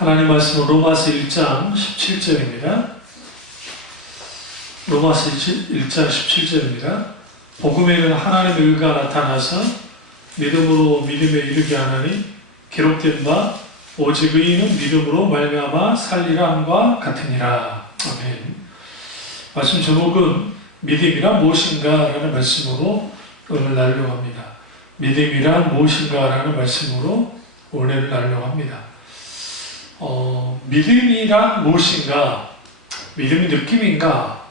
하나님 말씀은 로마서 1장 17절입니다. 로마서 1장 17절입니다. 복음에는 하나님의 의가 나타나서 믿음으로 믿음에 이르게 하나니 기록된 바 오직 의인은 믿음으로 말미암아 살리라 함과 같으니라. 아멘. 말씀 제목은 믿음이란 무엇인가 라는 말씀으로 오늘 나누려고 합니다. 믿음이란 무엇인가 라는 말씀으로 오늘 나누려고 합니다. 믿음이란 무엇인가? 믿음이 느낌인가?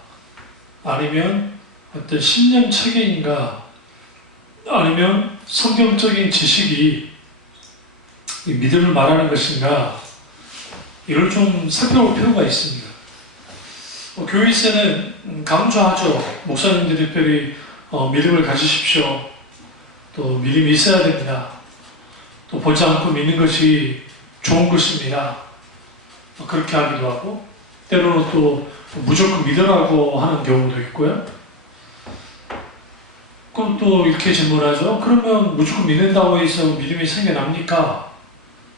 아니면 어떤 신념 체계인가? 아니면 성경적인 지식이 이 믿음을 말하는 것인가? 이걸 좀 살펴볼 필요가 있습니다. 교회에서는 강조하죠. 목사님들이 특별히 믿음을 가지십시오. 또 믿음이 있어야 됩니다. 또 보지 않고 믿는 것이 좋은 것입니다. 그렇게 하기도 하고 때로는 또 무조건 믿으라고 하는 경우도 있고요. 그럼 또 이렇게 질문하죠. 그러면 무조건 믿는다고 해서 믿음이 생겨납니까?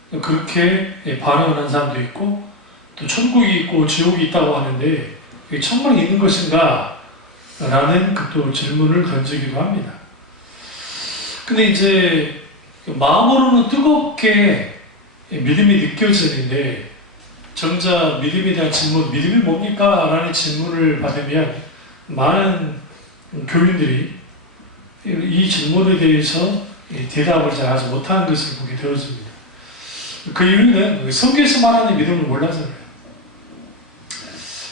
그렇게 반응하는 사람도 있고 또 천국이 있고 지옥이 있다고 하는데 이게 정말 있는 것인가? 라는 또 질문을 던지기도 합니다. 근데 이제 마음으로는 뜨겁게 믿음이 느껴지는데 정작 믿음에 대한 질문, 믿음이 뭡니까? 라는 질문을 받으면 많은 교인들이 이 질문에 대해서 대답을 잘 하지 못하는 것을 보게 되어집니다. 그 이유는 성경에서 말하는 믿음을 몰라서요.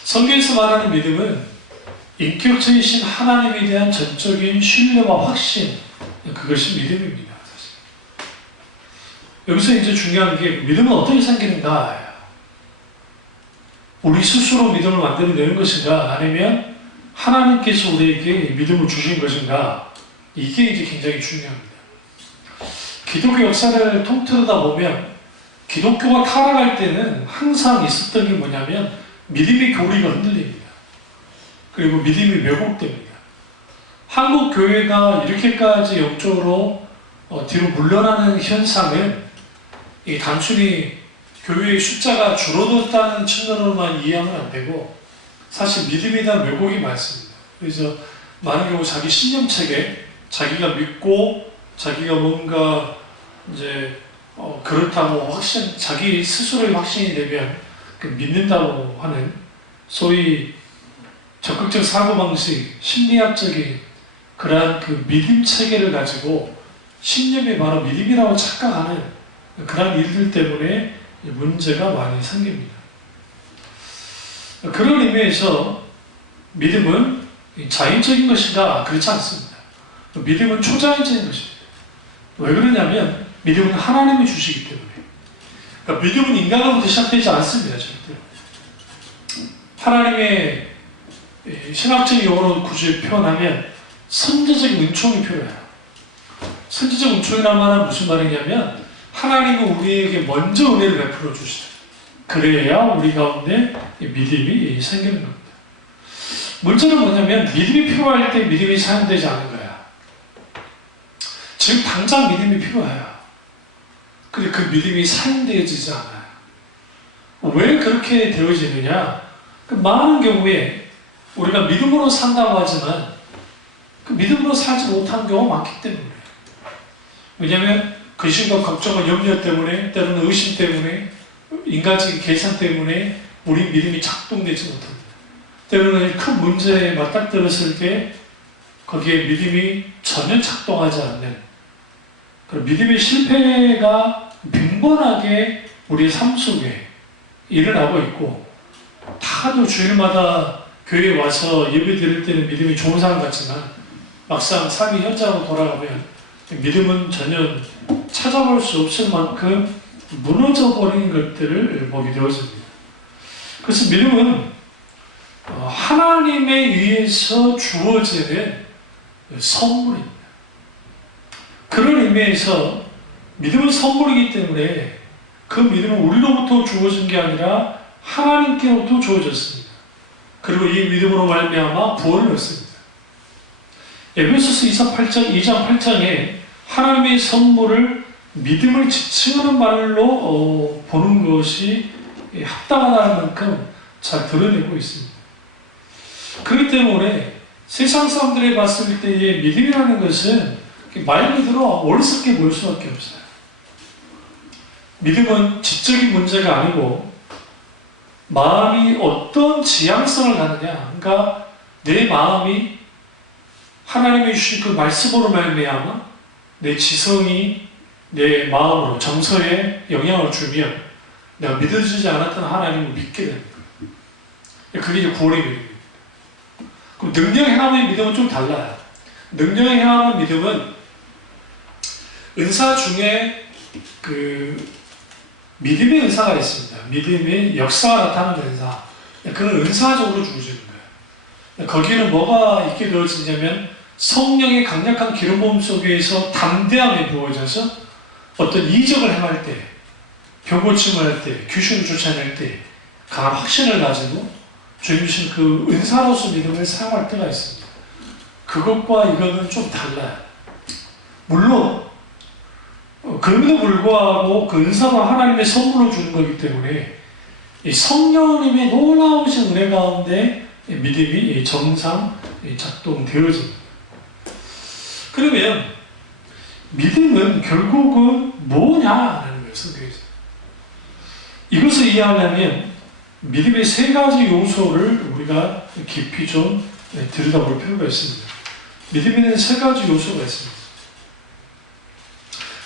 성경에서 말하는 믿음은 인격체이신 하나님에 대한 전적인 신뢰와 확신, 그것이 믿음입니다. 사실. 여기서 이제 중요한 게 믿음은 어떻게 생기는가? 우리 스스로 믿음을 만들어내는 것인가? 아니면 하나님께서 우리에게 믿음을 주신 것인가? 이게 이제 굉장히 중요합니다. 기독교 역사를 통틀어다 보면 기독교가 타락할 때는 항상 있었던 게 뭐냐면 믿음의 교리가 흔들립니다. 그리고 믿음이 왜곡됩니다. 한국 교회가 이렇게까지 영적으로 뒤로 물러나는 현상은 단순히 교회의 숫자가 줄어들었다는 측면으로만 이해하면 안 되고 사실 믿음에 대한 왜곡이 많습니다. 그래서 많은 경우 자기 신념체계, 자기가 믿고 자기가 뭔가 이제 그렇다고 자기 스스로의 확신이 되면 믿는다고 하는 소위 적극적 사고방식, 심리학적인 그러한 그 믿음 체계를 가지고 신념이 바로 믿음이라고 착각하는 그러한 일들 때문에 문제가 많이 생깁니다. 그런 의미에서 믿음은 자연적인 것인가? 그렇지 않습니다. 믿음은 초자연적인 것입니다. 왜 그러냐면 믿음은 하나님이 주시기 때문에. 그러니까 믿음은 인간으로부터 시작되지 않습니다. 절대로. 하나님의 신학적인 용어로 굳이 표현하면 선제적 은총이 필요해요. 선제적 은총이란 말은 무슨 말이냐면 하나님은 우리에게 먼저 은혜를 베풀어 주시죠. 그래야 우리 가운데 믿음이 생기는 겁니다. 문제는 뭐냐면 믿음이 필요할 때 믿음이 사용되지 않는 거야. 지금 당장 믿음이 필요해요. 근데 그 믿음이 사용되어지지 않아요. 왜 그렇게 되어지느냐? 많은 경우에 우리가 믿음으로 산다고 하지만 그 믿음으로 살지 못한 경우가 많기 때문에. 왜냐하면 근심과 걱정과 염려 때문에, 때로는 의심 때문에, 인간적인 계산 때문에 우리 믿음이 작동되지 못합니다. 때로는 큰 문제에 맞닥뜨렸을 때 거기에 믿음이 전혀 작동하지 않는 그런 믿음의 실패가 빈번하게 우리의 삶 속에 일어나고 있고 다들 주일마다 교회에 와서 예배 드릴 때는 믿음이 좋은 사람 같지만 막상 삶이 현장으로 돌아가면 믿음은 전혀 찾아볼 수 없을 만큼 무너져버린 것들을 보게 되었습니다. 그래서 믿음은 하나님에 의해서 주어지는 선물입니다. 그런 의미에서 믿음은 선물이기 때문에 그 믿음은 우리로부터 주어진 게 아니라 하나님께로부터 주어졌습니다. 그리고 이 믿음으로 말미암아 부활을 얻습니다. 에베소서 2장 8장에 하나님의 선물을 믿음을 지칭하는 말로 보는 것이 합당하다는 만큼 잘 드러내고 있습니다. 그렇기 때문에 세상 사람들이 봤을 때의 믿음이라는 것은 말 그대로 어리석게 보일 수밖에 없어요. 믿음은 지적인 문제가 아니고 마음이 어떤 지향성을 갖느냐, 그러니까 내 마음이 하나님이 주신 그 말씀으로 말미암아 내 지성이 내 마음으로 정서에 영향을 주면 내가 믿어지지 않았던 하나님을 믿게 됩니다. 그게 이제 구원의 믿음입니다. 그럼 능력 행함의 믿음은 좀 달라요. 능력 행함의 믿음은 은사 중에 믿음의 은사가 있습니다. 믿음의 역사가 나타나는 은사. 그런 은사적으로 주어지는 거예요. 거기에는 뭐가 있게 되어지냐면 성령의 강력한 기름 부음 속에서 담대함이 부어져서 어떤 이적을 행할 때, 병고침을 할 때, 귀신을 쫓아낼 때 강한 확신을 가지고 주님 주신 그 은사로서 믿음을 사용할 때가 있습니다. 그것과 이거는 좀 달라요. 물론 그럼에도 불구하고 그 은사가 하나님의 선물로 주는 거기 때문에 이 성령님의 놀라우신 은혜 가운데 믿음이 정상 작동되어집니다. 그러면 믿음은 결국은 뭐냐라는 거예요, 성경에서. 이것을 이해하려면 믿음의 세 가지 요소를 우리가 깊이 좀 들여다볼 필요가 있습니다. 믿음에는 세 가지 요소가 있습니다.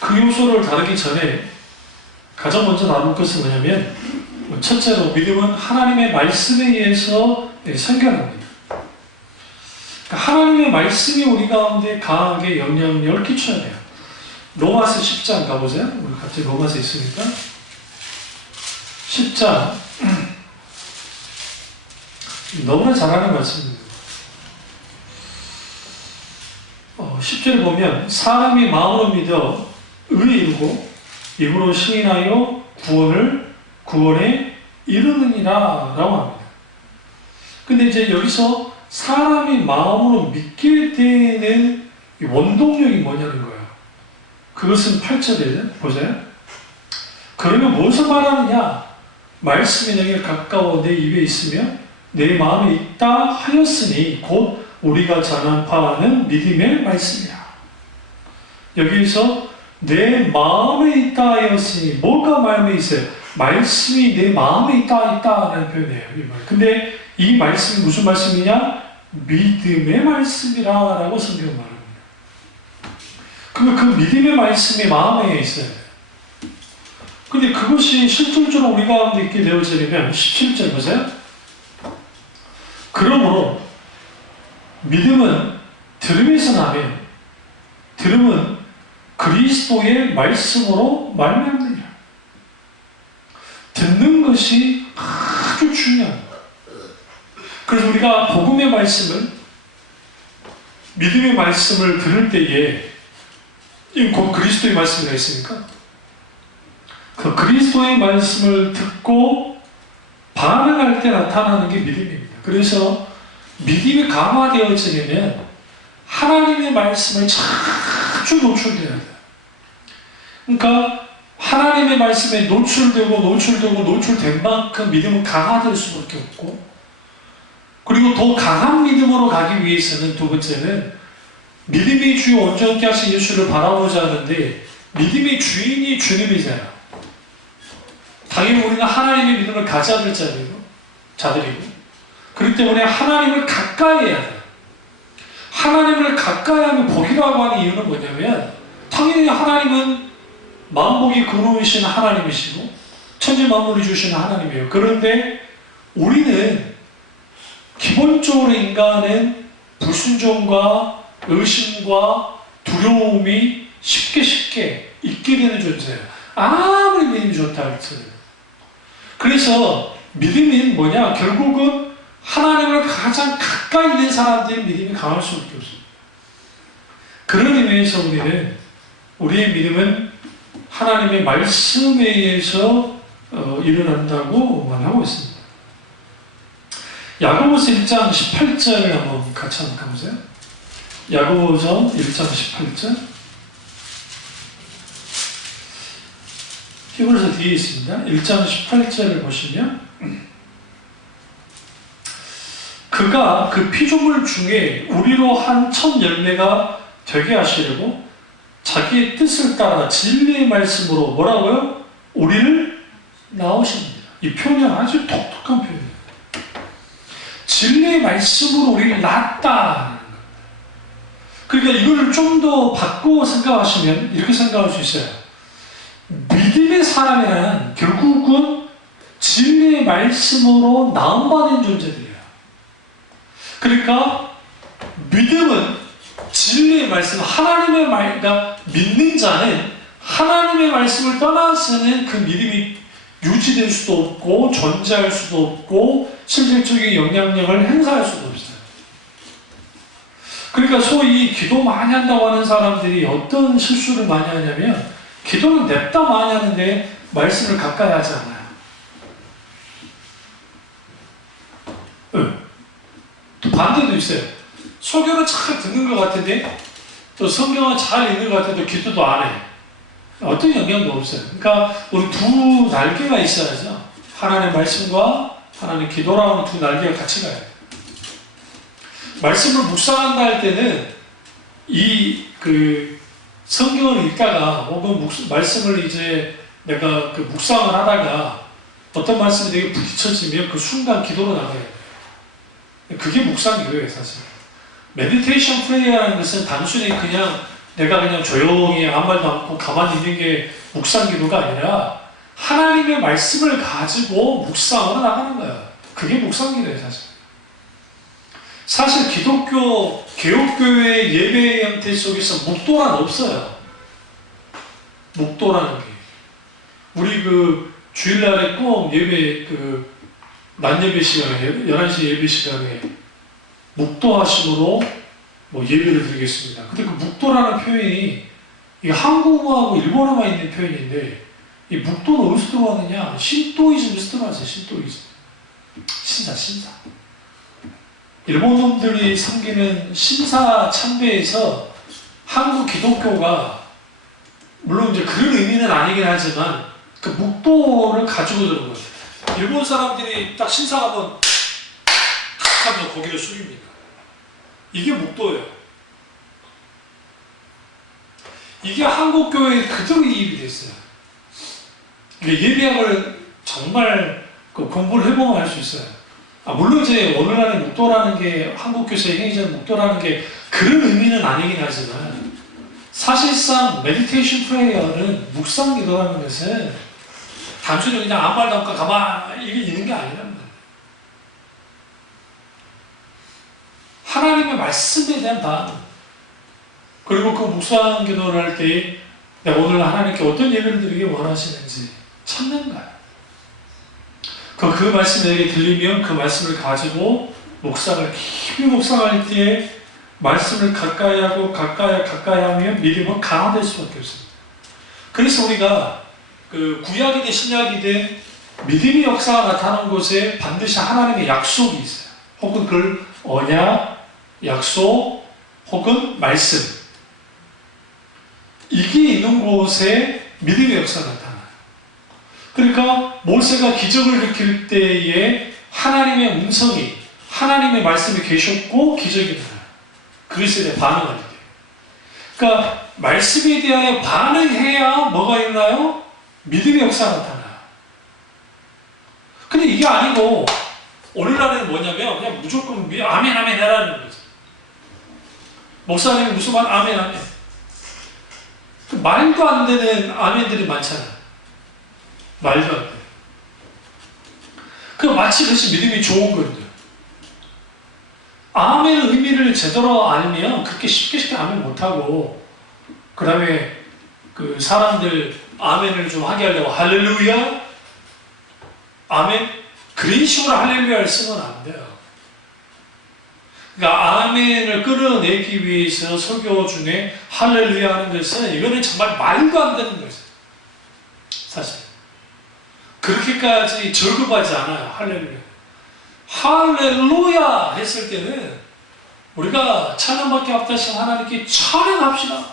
그 요소를 다루기 전에 가장 먼저 다룰 것은 뭐냐면, 첫째로 믿음은 하나님의 말씀에 의해서 생겨납니다. 그러니까 하나님의 말씀이 우리 가운데 강하게 영향력을 끼쳐야 돼요. 로마서 10장 가보세요. 우리 같이 로마서 있으니까 10장 너무나 잘하는 말씀입니다. 10절에 보면 사람이 마음으로 믿어 의에 이르고 입으로 시인하여 구원에 이르느니라 라고 합니다. 근데 이제 여기서 사람이 마음으로 믿게 되는 원동력이 뭐냐는 거예요. 그것은 8절에 보세요. 그러면 무엇을 말하느냐? 말씀이 내게 가까워 내 입에 있으며 내 마음에 있다 하였으니 곧 우리가 전파하는 믿음의 말씀이야. 여기서 내 마음에 있다 하였으니 뭐가 마음에 있어요? 말씀이 내 마음에 있다라는 표현이에요. 근데 이 말씀이 무슨 말씀이냐? 믿음의 말씀이라고 성경 말합니다. 그러면 그 믿음의 말씀이 마음에 있어요. 근데 그것이 실질적으로 우리 가운데 있게 되어지려면 17절 보세요. 그러므로 믿음은 들음에서 나면 들음은 그리스도의 말씀으로 말미암느니라. 듣는 것이 아주 중요합니다. 그래서 우리가 복음의 말씀을, 믿음의 말씀을 들을 때에 곧 그리스도의 말씀이 있으니까 그 그리스도의 말씀을 듣고 반응할 때 나타나는 게 믿음입니다. 그래서 믿음이 강화되어지려면 하나님의 말씀을 자주 노출돼야 돼요. 그러니까 하나님의 말씀에 노출된 만큼 믿음은 강화될 수밖에 없고, 그리고 더 강한 믿음으로 가기 위해서는 두 번째는 믿음의 주 온전케 하신 예수를 바라보자 하는데 믿음의 주인이 주님이잖아요. 당연히 우리가 하나님의 믿음을 가져야 될 자들이고 그렇기 때문에 하나님을 가까이 해야 돼요. 하나님을 가까이 하면 복이라고 하는 이유는 뭐냐면 당연히 하나님은 만복이 근원이신 하나님이시고 천지 만물을 주시는 하나님이에요. 그런데 우리는 기본적으로 인간은 불순종과 의심과 두려움이 쉽게 있게 되는 존재예요. 아무리 믿음이 좋다 할지라도. 그래서 믿음이 뭐냐? 결국은 하나님을 가장 가까이 있는 사람들의 믿음이 강할 수밖에 없습니다. 그런 의미에서 우리의 믿음은 하나님의 말씀에 의해서 일어난다고 말하고 있습니다. 야고보서 1장 18절을 한번 같이 한번 가보세요. 야고보서 1장 18절. 히브리서 뒤에 있습니다. 1장 18절을 보시면 그가 그 피조물 중에 우리로 한 첫 열매가 되게 하시려고 자기의 뜻을 따라 진리의 말씀으로 뭐라고요? 우리를 낳으십니다. 이 표현은 아주 독특한 표현이에요. 진리의 말씀으로 우리를 낳았다. 그러니까 이걸 좀 더 바꾸어 생각하시면 이렇게 생각할 수 있어요. 믿음의 사람이란 결국은 진리의 말씀으로 낳음받은 존재들이에요. 그러니까 믿음은 진리의 말씀, 하나님의 말, 그러니까 믿는 자는 하나님의 말씀을 떠나서는 그 믿음이 유지될 수도 없고 존재할 수도 없고 실질적인 영향력을 행사할 수도 없어요. 그러니까 소위 기도 많이 한다고 하는 사람들이 어떤 실수를 많이 하냐면 기도는 냅다 많이 하는데 말씀을 가까이 하지 않아요. 또 반대도 있어요. 설교는 잘 듣는 것 같은데 또 성경은 잘 읽는 것 같은데 기도도 안 해. 어떤 영향도 없어요. 그러니까 우리 두 날개가 있어야죠. 하나님의 말씀과 하나님의 기도라는 두 날개가 같이 가야 돼요. 말씀을 묵상한다 할 때는 성경을 읽다가 혹은 말씀을 이제 내가 묵상을 하다가 어떤 말씀이 되게 부딪혀지면 그 순간 기도로 나가야 돼요. 그게 묵상 기도예요, 사실. 메디테이션 프레이어라는 것은 단순히 내가 그냥 조용히 아무 말도 않고 가만히 있는 게 묵상 기도가 아니라 하나님의 말씀을 가지고 묵상으로 나가는 거예요. 그게 묵상 기도예요, 사실. 사실 기독교, 개혁교회의 예배 형태 속에서 묵도란 없어요. 묵도라는 게. 우리 주일날에 꼭 예배, 낮 예배 시간에, 11시 예배 시간에 묵도하심으로 예배를 드리겠습니다. 근데 그 묵도라는 표현이 이게 한국어하고 일본어만 있는 표현인데 이 묵도는 어디서 들어왔느냐? 신도이즘에서 들어왔어요. 신도이즘. 신사. 일본 놈들이 섬기는 신사 참배에서 한국 기독교가 물론 이제 그런 의미는 아니긴 하지만 그 묵도를 가지고 들은 거예요. 일본 사람들이 딱 신사 가면 탁 하면 고개를 숙입니다. 이게 묵도예요. 이게 한국 교회에 그대로 이입이 됐어요. 예배학을 정말 공부를 해보면 알 수 있어요. 물론 이제 오늘날의 묵도라는 게 한국 교회의 행위자의 묵도라는 게 그런 의미는 아니긴 하지만 사실상 메디테이션 프레이어는 묵상 기도라는 것은 단순히 그냥 아무 말도 없고 가만히 이게 있는 게 아니란 말이에요. 하나님의 말씀에 대한 반응, 그리고 그 묵상 기도를 할 때 내가 오늘 하나님께 어떤 예배를 드리기 원하시는지 찾는 거예요. 그 말씀이 내게 들리면 그 말씀을 가지고 묵상을 깊이 묵상할 때에 말씀을 가까이 하고 가까이 하면 믿음은 강화될 수밖에 없습니다. 그래서 우리가 구약이든 신약이든 믿음의 역사가 나타나는 곳에 반드시 하나님의 약속이 있어요. 혹은 그걸 언약, 약속, 혹은 말씀, 이게 있는 곳에 믿음의 역사가 나타나요. 그러니까 모세가 기적을 일으킬 때에 하나님의 음성이, 하나님의 말씀이 계셨고 기적이 일어나요. 그것에 대해 반응할 때. 그러니까 말씀에 대하여 반응해야 뭐가 일어나요? 믿음의 역사가 나타나요. 근데 이게 아니고 오늘날에는 뭐냐면 그냥 무조건 아멘 아멘 해라는 거죠. 목사님이 무슨 말 아멘 아멘. 말도 안 되는 아멘들이 많잖아요. 말도 안 돼. 마치 그것이 믿음이 좋은 거예요. 아멘의 의미를 제대로 알면 그렇게 쉽게 아멘 못하고 그 다음에 사람들 아멘을 좀 하게 하려고 할렐루야 아멘 그런 식으로 할렐루야를 쓰면 안 돼요. 그러니까 아멘을 끌어내기 위해서 설교 중에 할렐루야 하는 것은 이거는 정말 말도 안 되는 거죠. 사실 그렇게까지 절급하지 않아요. 할렐루야 할렐루야 했을 때는 우리가 찬양밖에 없다시면 하나님께 찬양합시다.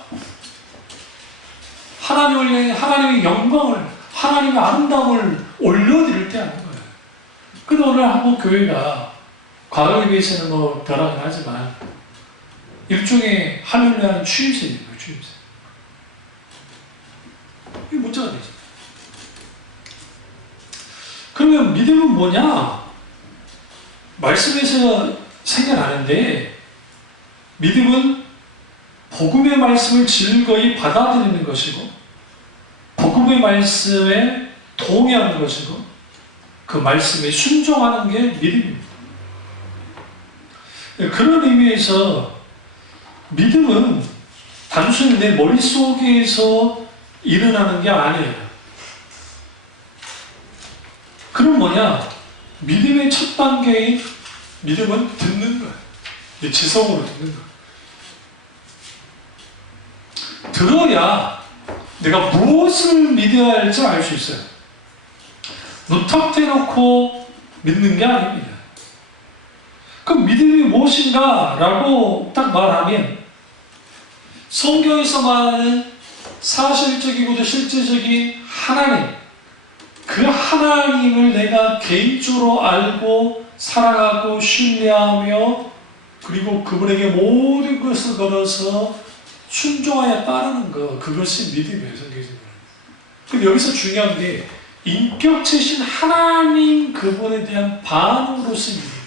하나님의 영광을 하나님의 아름다움을 올려드릴 때 하는 거예요. 근데 오늘 한국 교회가 과거에 비해서는 뭐 덜하긴 하지만 일종의 할렐루야는 추임새인 거예요. 추임새. 이게 문제가 되죠. 그러면 믿음은 뭐냐? 말씀에서 생겨나는데 믿음은 복음의 말씀을 즐거이 받아들이는 것이고 복음의 말씀에 동의하는 것이고 그 말씀에 순종하는 게 믿음입니다. 그런 의미에서 믿음은 단순히 내 머릿속에서 일어나는 게 아니에요. 그럼 뭐냐? 믿음의 첫 단계인 믿음은 듣는 거예요. 내 지성으로 듣는 거예요. 들어야 내가 무엇을 믿어야 할지 알 수 있어요. 무턱대놓고 믿는 게 아닙니다. 그럼 믿음이 무엇인가? 라고 딱 말하면 성경에서 말하는 사실적이고도 실제적인 하나님, 그 하나님을 내가 개인적으로 알고 사랑하고 신뢰하며 그리고 그분에게 모든 것을 걸어서 순종하여 따르는 것, 그것이 믿음이에요. 성경에서. 근데 여기서 중요한 게 인격체신 하나님 그분에 대한 반응으로서 믿음이에요.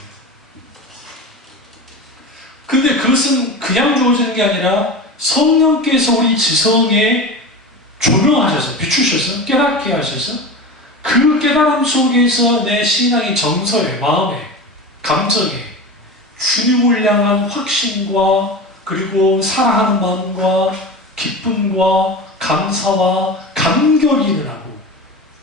근데 그것은 그냥 주어지는 게 아니라 성령께서 우리 지성에 조명하셔서 비추셔서 깨닫게 하셔서 그 깨달음 속에서 내 신앙의 정서에, 마음에, 감정에 주님을 향한 확신과 그리고 사랑하는 마음과 기쁨과 감사와 감격이 일어나고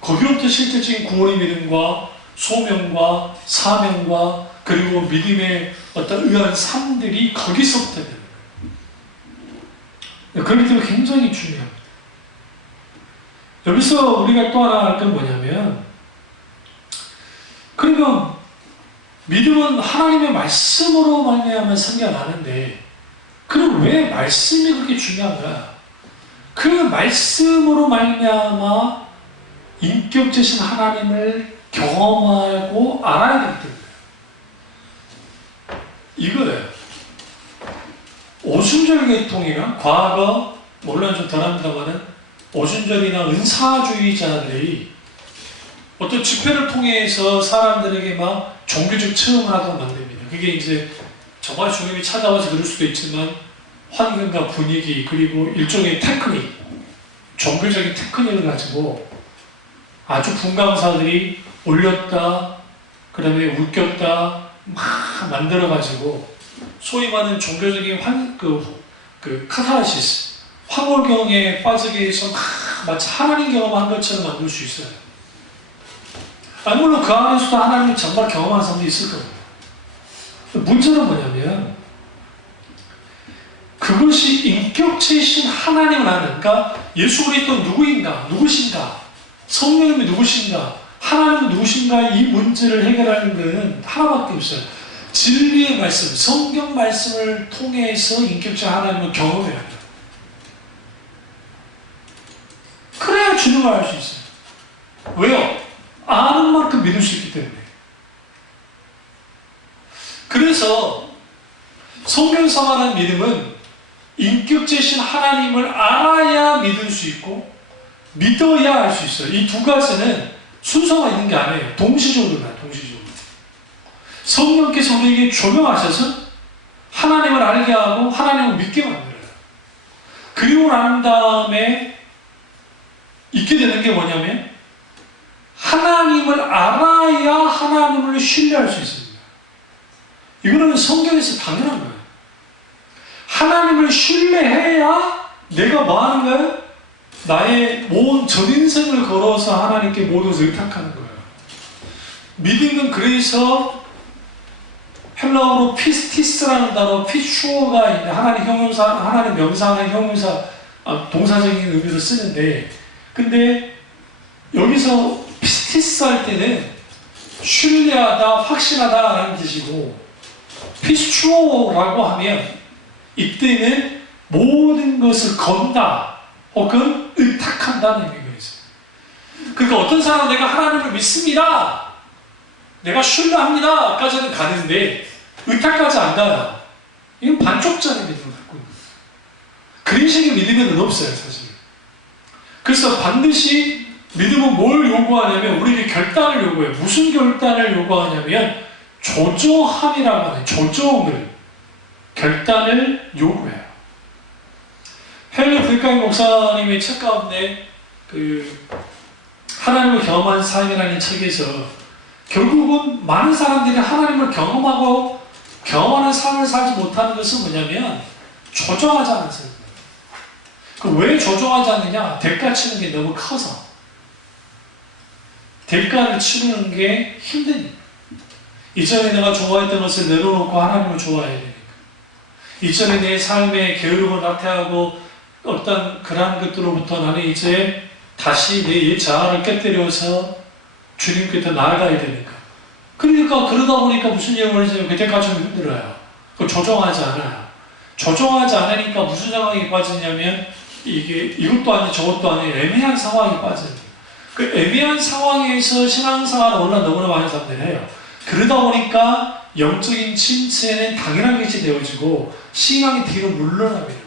거기로부터 실제적인 구원의 믿음과 소명과 사명과 그리고 믿음의 어떤 의한 삶들이 거기서부터 되는 거예요. 그렇기 때문에 굉장히 중요합니다. 여기서 우리가 또 하나 할 건 뭐냐면 그러면 믿음은 하나님의 말씀으로 말미암아 생겨나는데 그럼 왜 말씀이 그렇게 중요한가? 그 말씀으로 말미암아 인격체신 하나님을 경험하고 알아야 되기 때문에 이거예요. 오순절 계통이나 과거 물론 좀 덜합니다만은 오순절이나 은사주의자들이 어떤 집회를 통해서 사람들에게 막 종교적 체험을 하도록 만듭니다. 그게 이제 정말 주님이 찾아와서 그럴 수도 있지만 환경과 분위기 그리고 일종의 테크닉, 종교적인 테크닉을 가지고 아주 분강사들이 올렸다, 그 다음에 웃겼다 막 만들어가지고 소위 말하는 종교적인 카타르시스, 황홀경에 빠지게 해서 마치 하나님 경험한 것처럼 만들 수 있어요. 물론 그 안에서도 하나님이 정말 경험한 사람도 있을 겁니다. 문제는 뭐냐면 그것이 인격체이신 하나님을 아는, 그러니까 예수 그리스도 누구신가, 성령님이 누구신가, 하나님은 누구신가, 이 문제를 해결하는 것은 하나밖에 없어요. 진리의 말씀, 성경 말씀을 통해서 인격체 하나님을 경험해야 돼요. 그래야 주님을 알 수 있어요. 왜요? 아는 만큼 믿을 수 있기 때문에. 그래서 성경에서 말하는 믿음은 인격체신 하나님을 알아야 믿을 수 있고 믿어야 알 수 있어요. 이 두 가지는 순서가 있는 게 아니에요. 동시적으로 가요. 동시적으로. 성령께서 우리에게 조명하셔서 하나님을 알게 하고 하나님을 믿게 만들어요. 그리고 난 다음에 있게 되는 게 뭐냐면 하나님을 알아야 하나님을 신뢰할 수 있습니다. 이거는 성경에서 당연한 거예요. 하나님을 신뢰해야 내가 뭐 하는 거예요? 나의 전 인생을 걸어서 하나님께 모든 것을 의탁하는 거예요. 믿음은 그래서 헬라어로 피스티스라는 단어, 피슈어가 있는 하나님 형용사, 하나님 명사나 형용사, 동사적인 의미로 쓰는데, 근데 여기서 피스티스 할 때는 신뢰하다, 확신하다라는 뜻이고, 피스추어라고 하면 이때는 모든 것을 건다 혹은 의탁한다는 의미가 있어요. 그러니까 어떤 사람은 내가 하나님을 믿습니다, 내가 신뢰합니다 까지는 가는데 의탁까지 안 가요. 이건 반쪽짜리 믿음을 갖고 있는 거예요. 그런 식의 믿음은 없어요 사실. 그래서 반드시 믿음은 뭘 요구하냐면 우리에게 결단을 요구해요. 무슨 결단을 요구하냐면 조조함이라고 하는 조조함을, 결단을 요구해요. 헬리 불가이 목사님의 책 가운데 하나님을 경험한 삶이라는 책에서 결국은 많은 사람들이 하나님을 경험하고 경험하는 삶을 살지 못하는 것은 뭐냐면 조정하지 않은 삶이에요. 왜 조정하지 않느냐? 대가 치는 게 너무 커서. 대가를 치르는 게 힘드니까. 이전에 내가 좋아했던 것을 내려놓고 하나님을 좋아해야 되니까. 이전에 내 삶의 게으름을 나타내고 어떤 그러한 것들로부터 나는 이제 다시 내 옛 자아를 깨뜨려서 주님께 나아가야 되니까. 그러니까 그러다 보니까 무슨 일이 벌어지냐면 그때까지 좀 힘들어요. 그걸 조정하지 않아요. 조정하지 않으니까 무슨 상황이 빠지냐면 이게 이것도 아니고 저것도 아니고 애매한 상황이 빠져요. 그 애매한 상황에서 신앙생활을 원래 너무나 많은 사람들이 해요. 그러다 보니까 영적인 침체는 당연한 것이 되어지고 신앙이 뒤로 물러납니다.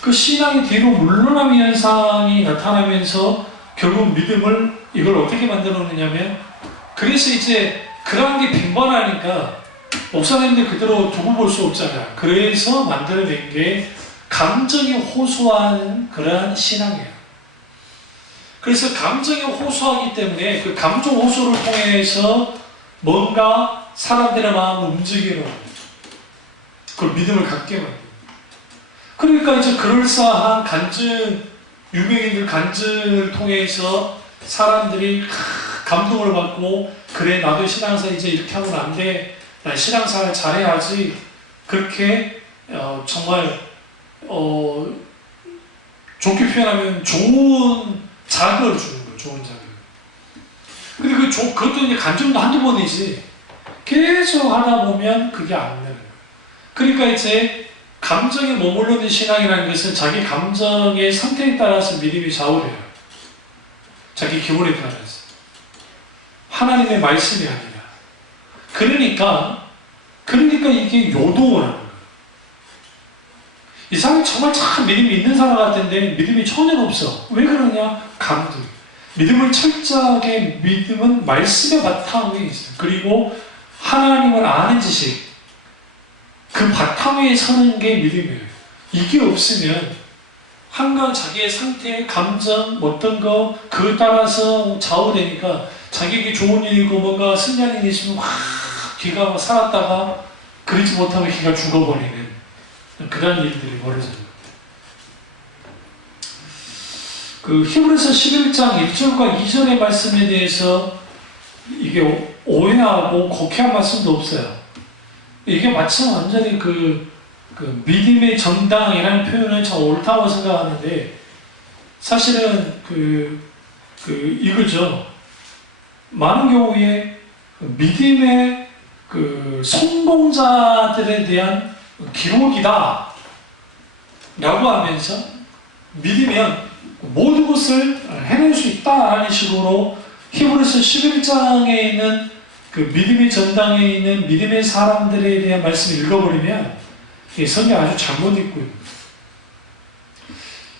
그 신앙이 뒤로 물러남의 현상이 나타나면서 결국 믿음을 이걸 어떻게 만들어 놓느냐면, 그래서 이제 그런 게 빈번하니까 목사님들 그대로 두고 볼 수 없잖아요. 그래서 만들어낸 게 감정이 호소하는 그러한 신앙이에요. 그래서 감정이 호소하기 때문에 그 감정 호소를 통해서 뭔가 사람들의 마음을 움직이는, 그걸 믿음을 갖게 만듭니다. 그러니까 이제 그럴싸한 간증, 유명인들 간증을 통해서 사람들이 감동을 받고, 그래 나도 신앙생활 이제 이렇게 하면 안 돼, 난 신앙생활 잘해야지, 그렇게 정말 좋게 표현하면 좋은 자극을 주는 거예요. 좋은 자극. 근데 그것도 이제 간증도 한두 번이지 계속 하다 보면 그게 안 되는 거예요. 그러니까 이제 감정에 머물러 있는 신앙이라는 것은 자기 감정의 상태에 따라서 믿음이 좌우돼요. 자기 기분에 따라서. 하나님의 말씀이 아니라. 그러니까 이게 요동을 하는 거예요. 이 사람이 정말 참 믿음이 있는 사람 같은데 믿음이 전혀 없어. 왜 그러냐? 감동. 믿음을 철저하게, 믿음은 말씀의 바탕 위에 있어요. 그리고 하나님을 아는 지식, 그 바탕 위에 서는 게 믿음이에요. 이게 없으면 한강 자기의 상태, 감정, 어떤 거 그에 따라서 좌우되니까 자기에게 좋은 일이고 뭔가 승리하는 일이 있으면 막 기가 막 살았다가 그러지 못하면 기가 죽어버리는 그런 일들이 벌어져요. 그 히브리서 11장 1절과 2절의 말씀에 대해서 이게 오해하고 곡해한 말씀도 없어요. 이게 마침 완전히 그 믿음의 정당이라는 표현은 참 옳다고 생각하는데, 사실은 이거죠. 많은 경우에 믿음의 성공자들에 대한 기록이다 라고 하면서, 믿으면 모든 것을 해낼 수 있다라는 식으로 히브리서 11장에 있는 그 믿음의 전당에 있는 믿음의 사람들에 대한 말씀을 읽어버리면 이 성경 아주 잘못 읽고 있는 거예요.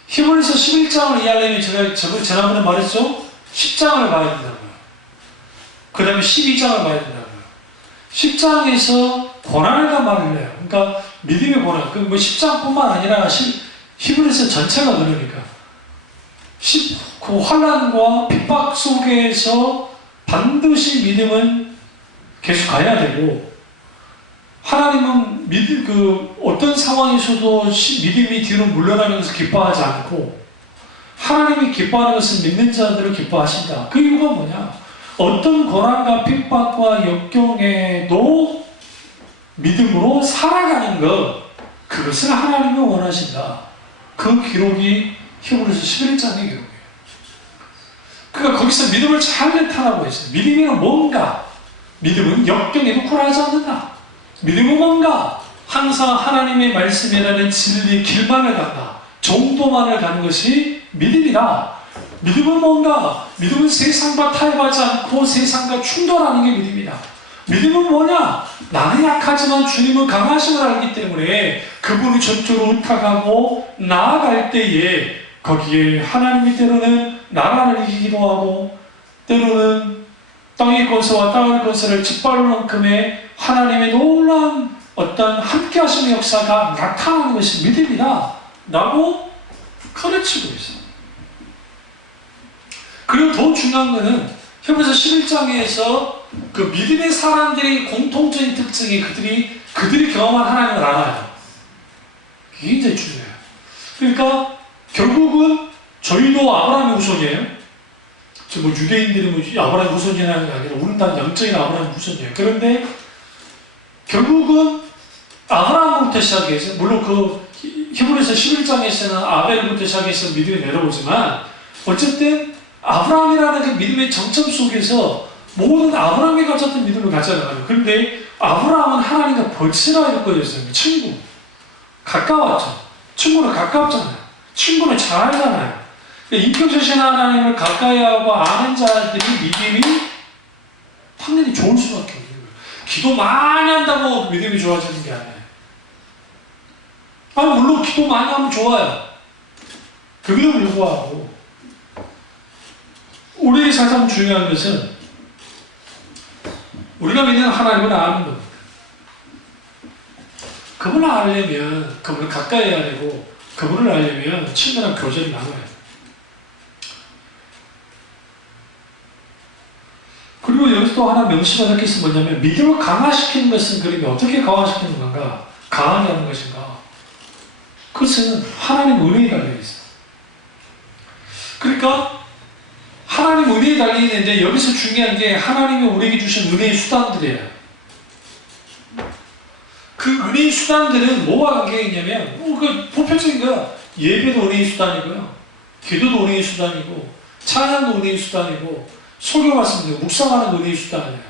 히브리서 11장을 이해하려면 제가 지난번에 말했죠? 10장을 봐야 된다고요. 그 다음에 12장을 봐야 된다고요. 10장에서 고난을 말을 해요. 그러니까 믿음의 고난. 그 10장뿐만 아니라 히브리서 전체가 그러니까. 그 환난과 핍박 속에서 반드시 믿음은 계속 가야 되고, 하나님은 어떤 상황에서도 믿음이 뒤로 물러나는 것을 기뻐하지 않고, 하나님이 기뻐하는 것을 믿는 자들을 기뻐하신다. 그 이유가 뭐냐? 어떤 고난과 핍박과 역경에도 믿음으로 살아가는 것, 그것을 하나님이 원하신다. 그 기록이 히브리서 11장의 기록이에요. 그러니까 거기서 믿음을 잘 나타나고 있어요. 믿음이란 뭔가? 믿음은 역경에도 굴하지 않는다. 믿음은 뭔가? 항상 하나님의 말씀이라는 진리의 길만을 간다. 정도만을 가는 것이 믿음이다. 믿음은 뭔가? 믿음은 세상과 타협하지 않고 세상과 충돌하는 게 믿음이다. 믿음은 뭐냐? 나는 약하지만 주님은 강하심을 알기 때문에 그분이 저쪽으로 의탁하고 나아갈 때에 거기에 하나님이 때로는 나라를 이기기도 하고 때로는 땅의 권세와 땅의 권세를 짓밟을 만큼의 하나님의 놀라운 어떤 함께 하시는 역사가 나타나는 것이 믿음이다 라고 가르치고 있어요. 그리고 더 중요한 것은 히브리서 11장에서 그 믿음의 사람들의 공통적인 특징이 그들이 경험한 하나님을 알아요. 이게 굉장히 중요해요. 그러니까 결국은 저희도 아브라함의 후손이에요. 뭐 유대인들이 뭐 아브라함의 후손이라는 게 아니라 우리는 다 영적인 아브라함의 후손이에요. 그런데 결국은 아브라함부터 시작해서 물론 그 히브리서 11장에서는 아벨부터 시작해서 믿음이 내려오지만 어쨌든 아브라함이라는 그 믿음의 정점 속에서 모든 아브라함이 가졌던 믿음을 가져나가요. 그런데 아브라함은 하나님과 벌치라 이거였어요. 친구. 가까웠죠. 친구는 가깝잖아요. 친구는 잘 알잖아요. 인격주신 하나님을 가까이 하고 아는 자들이 믿음이 당연히 좋을 수밖에 없는 거예요. 기도 많이 한다고 믿음이 좋아지는 게 아니에요. 물론 기도 많이 하면 좋아요. 그럼에도 불구하고 우리의 가장 중요한 것은 우리가 믿는 하나님을 아는 겁니다. 그분을 알려면 그분을 가까이 해야 되고 그분을 알려면 친밀한 교제를 나눠야 돼요. 그리고 여기서 또 하나 명시가 적혀 있으면 뭐냐면 믿음을 강화시키는 것은 그러면 어떻게 강화시키는 건가? 강하게 하는 것인가? 그것은 하나님 은혜에 달려있어요. 그러니까 하나님 은혜에 달려있는데 여기서 중요한 게 하나님이 우리에게 주신 은혜의 수단들이에요. 그 은혜의 수단들은 뭐와 관계가 있냐면 그 보편적인 거야. 예배도 은혜의 수단이고요. 기도도 은혜의 수단이고 찬양도 은혜의 수단이고 설교 말씀도 묵상하는 은혜의 수단이에요.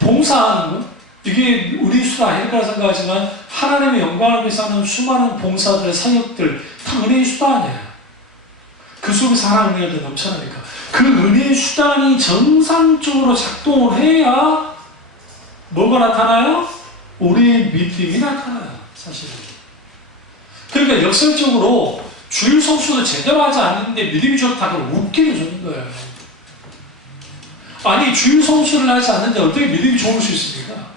봉사하는 거 이게 은혜의 수단 아닐까 생각하지만 하나님의 영광을 위해서 하는 수많은 봉사들, 사역들 다 은혜의 수단이에요. 그 속에서 하나님의 은혜가 넘쳐나니까 그 은혜의 수단이 정상적으로 작동을 해야 뭐가 나타나요? 우리의 믿음이 나타나요. 사실은. 그러니까 역설적으로 주일 성수도 제대로 하지 않는데 믿음이 좋다고 웃기게 주는 거예요. 아니 주일 성수를 하지 않는데 어떻게 믿음이 좋을 수 있습니까?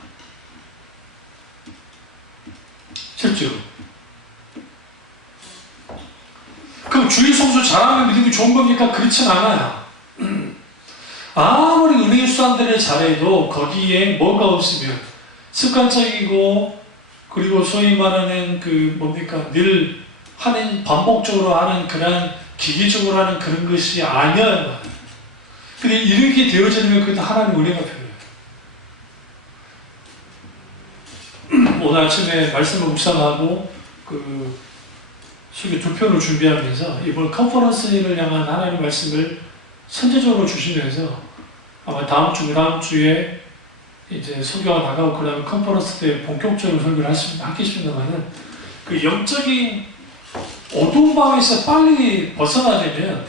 실제로. 그럼 주일 성수 잘하면 믿음이 좋은 겁니까? 그렇진 않아요. 아무리 은혜의 수단들을 잘해도 거기에 뭐가 없으면 습관적이고 그리고 소위 말하는 그 뭡니까 늘 하는 반복적으로 하는 그런 기계적으로 하는 그런 것이 아니어야. 근데 이렇게 되어지면 그때 하나님 은혜가 필요해요. 오늘 아침에 말씀을 묵상하고 그 설교 2편을 준비하면서 이번 컨퍼런스를 향한 하나님 말씀을 선제적으로 주시면서 아마 다음 주에 이제 설교가 나가고 그 다음에 컨퍼런스 때 본격적으로 설교를 하겠습니다만은 그 영적인 어두운 밤에서 빨리 벗어나려면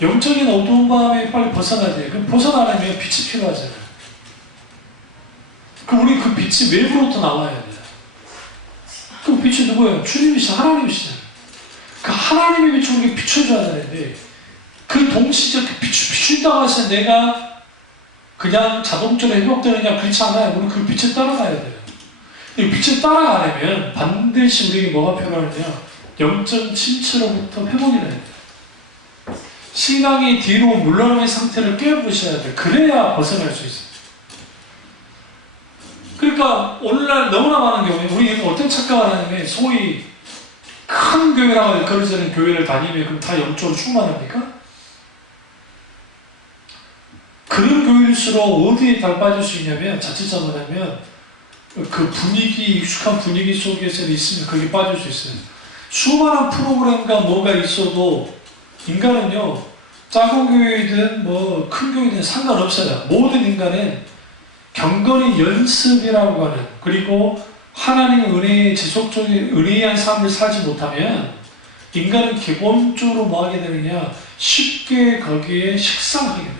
영적인 어두운 밤에 빨리 벗어나야 돼요. 그럼 벗어나려면 빛이 필요하잖아요. 그럼 우리 그 빛이 외부로부터 나와야 돼요. 그 빛이 누구예요? 주님이시죠. 하나님이시잖아요. 그 하나님의 빛을 우리에게 비춰줘야 되는데 그 동시에 비춘다고 해서 내가 그냥 자동적으로 회복되느냐 그렇지 않아요. 우리 그 빛을 따라가야 돼요. 이 빛을 따라가려면 반드시 우리에게 뭐가 필요하냐? 영적 침체로부터 회복이 돼야 돼요. 신앙이 뒤로 물러나는 상태를 깨어보셔야 돼요. 그래야 벗어날 수 있어요. 그러니까 오늘날 너무나 많은 경우에 우리는 어떤 착각을 하냐면 소위 큰 교회라고 그러지는 교회를 다니면 그럼 다 영적으로 충만합니까? 그런 교회일수록 어디에 달 빠질 수 있냐면 자칫 잘못하면 그 분위기, 익숙한 분위기 속에서 있으면 거기에 빠질 수 있어요. 수많은 프로그램과 뭐가 있어도 인간은요 작은 교회든 뭐 큰 교회든 상관없어요. 모든 인간은 경건히 연습이라고 하는 그리고 하나님의 은혜에 지속적인 은혜한 삶을 살지 못하면 인간은 기본적으로 뭐 하게 되느냐? 쉽게 거기에 식상하게 돼요.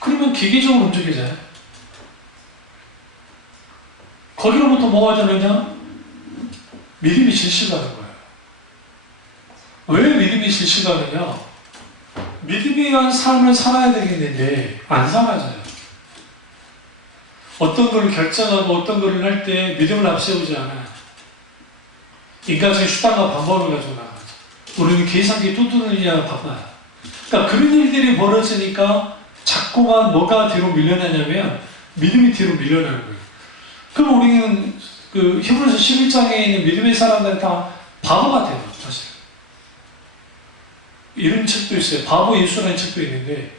그러면 기계적으로 움직여져요. 거기로부터 뭐가 되느냐? 믿음이 질식하는 거예요. 왜 믿음이 질식하느냐? 믿음에 의한 삶을 살아야 되겠는데 안 살아져요. 어떤 걸 결정하고 어떤 걸 할 때 믿음을 앞세우지 않아요. 인간적인 수단과 방법을 가지고 나가죠. 우리는 계산기 뚜뚜느냐 바빠요. 그러니까 그런 일들이 벌어지니까 자꾸만 뭐가 뒤로 밀려나냐면 믿음이 뒤로 밀려나는 거예요. 그럼 우리는 그 히브리서 11장에 있는 믿음의 사람들은 다 바보가 돼요. 사실. 이런 책도 있어요. 바보 예수라는 책도 있는데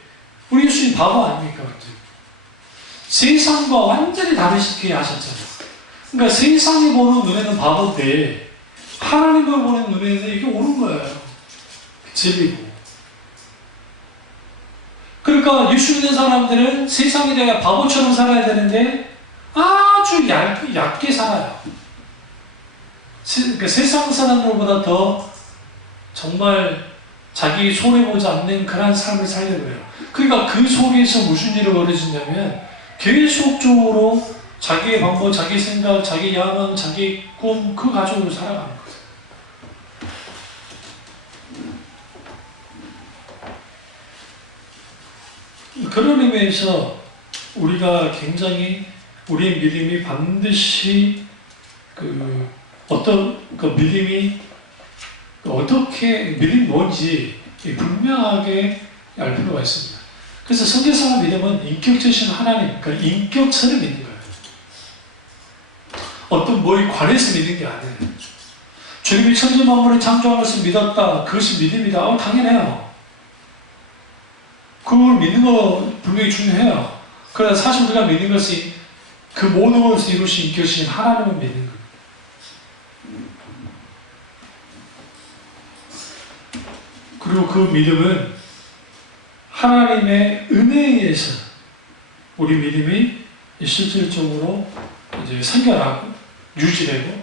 우리 예수님 바보 아닙니까? 세상과 완전히 다르시게 하셨잖아요. 그러니까 세상이 보는 눈에는 바보인데 하나님을 보는 눈에는 이게 옳은 거예요. 진리고. 그러니까 예수 믿는 사람들은 세상에 대해 바보처럼 살아야 되는데 아주 얇게 살아요. 그러니까 세상 사람들보다 더 정말 자기 손해보지 않는 그런 삶을 살려고 해요. 그러니까 그 속에서 무슨 일이 벌어지냐면 계속적으로 자기의 방법, 자기 생각, 자기 야망, 자기 꿈, 그 가족으로 살아가는 거예요. 그런 의미에서 우리가 굉장히 우리의 믿음이 반드시 믿음이 어떻게 믿음이 뭔지 분명하게 알 필요가 있습니다. 그래서 성경상의 믿음은 인격적이신 하나님, 그러니까 인격처럼 믿는 거예요. 어떤 뭐에 관해서 믿는 게 아니에요. 주님이 천지 만물을 창조한 것을 믿었다. 그것이 믿음이다. 당연해요. 그걸 믿는 거 분명히 중요해요. 그러나 사실 우리가 믿는 것이 그 모든 것을 이루신 인격이신 하나님을 믿는 거예요. 그리고 그 믿음은 하나님의 은혜에 의해서 우리 믿음이 실질적으로 이제 생겨나고 유지되고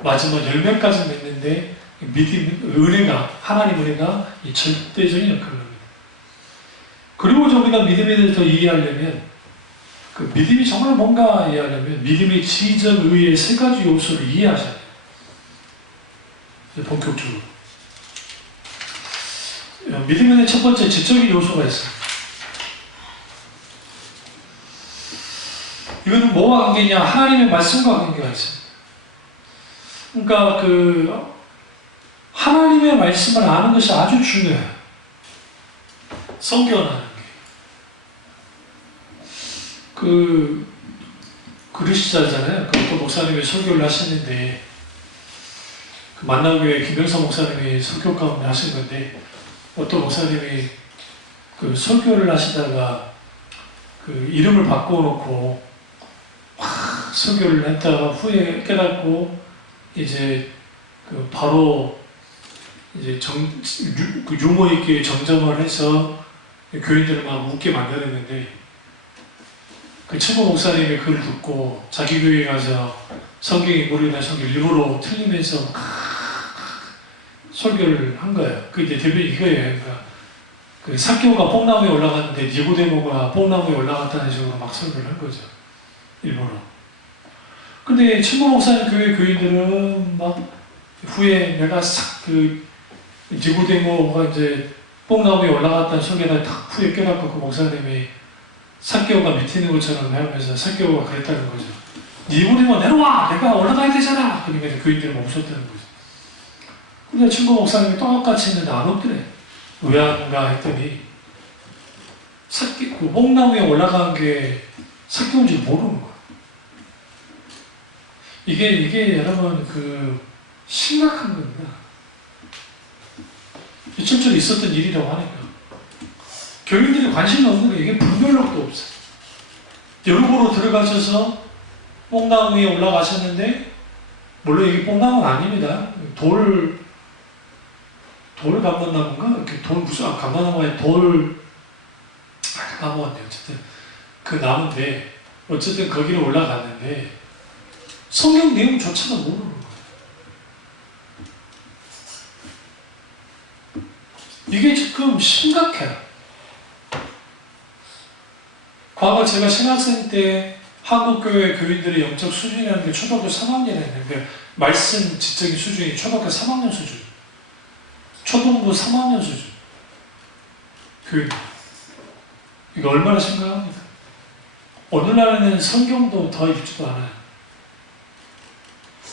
마지막 열매까지 맺는데 은혜가 하나님 은혜가 이 절대적인 역할을 합니다. 그리고 우리가 믿음에 대해서 더 이해하려면 그 믿음이 정말 뭔가 이해하려면 믿음의 지적, 의의 세 가지 요소를 이해하셔야 돼요. 본격적으로. 믿음의 첫 번째 지적인 요소가 있어요. 이거는 뭐와 관계냐? 하나님의 말씀과 관계가 있어요. 그러니까 하나님의 말씀을 아는 것이 아주 중요해요. 성경을 아는 게. 그리스자잖아요. 그 목사님이 설교를 하셨는데 만나교회 김병선 목사님이 설교 가운데 하신 건데 어떤 목사님이 설교를 하시다가 이름을 바꿔놓고 막 설교를 했다가 후에 깨닫고 이제 바로 이제 유머 있게 정정을 해서 교인들을 막 웃게 만들었는데 그 친구 목사님이 그걸 듣고 자기 교회에 가서 성경이 모르는 성경 일부러 틀리면서 설교를 한 거예요. 그 이제 대변이 이거예요. 그러니까 그 삭개오가 뽕나무에 올라갔는데 니고데모가 뽕나무에 올라갔다는 식으로 막 설교를 한 거죠. 일부러. 근데 친구 목사님 교회 교인들은 막 후에 내가 니고데모가 이제 뽕나무에 올라갔다는 설교를 딱 후에 깨닫고 그 목사님이 삭개오가 밑에 있는 것처럼 하면서 삭개오가 그랬다는 거죠. 니고데모 내려와! 내가 올라가야 되잖아! 그러니까 교인들이 멈췄다는 거죠. 근데 친구 목사님이 똑같이 했는데 안 없더래. 왜 안가 했더니 그 뽕나무에 올라간 게 삭개오인지 모르는 거야. 이게 여러분 심각한 겁니다. 실제로 있었던 일이라고 하니까. 교인들이 관심이 없는 게 이게 분별력도 없어요. 여러분으로 들어가셔서 뽕나무 위에 올라가셨는데 물론 이게 뽕나무는 아닙니다. 돌 감람나무인가? 이렇게 감람나무에 까먹었네요. 어쨌든 그 나무인데 어쨌든 거기를 올라갔는데 성경 내용조차도 모르는 거예요. 이게 지금 심각해요. 과거 제가 신학생 때 한국교회 교인들의 영적 수준이라는 게 초등학교 3학년에 있는데 말씀 지적인 수준이 초등학교 3학년 수준, 초등부 3학년 수준 교인. 이거 얼마나 심각합니까? 오늘날에는 성경도 더 읽지도 않아요.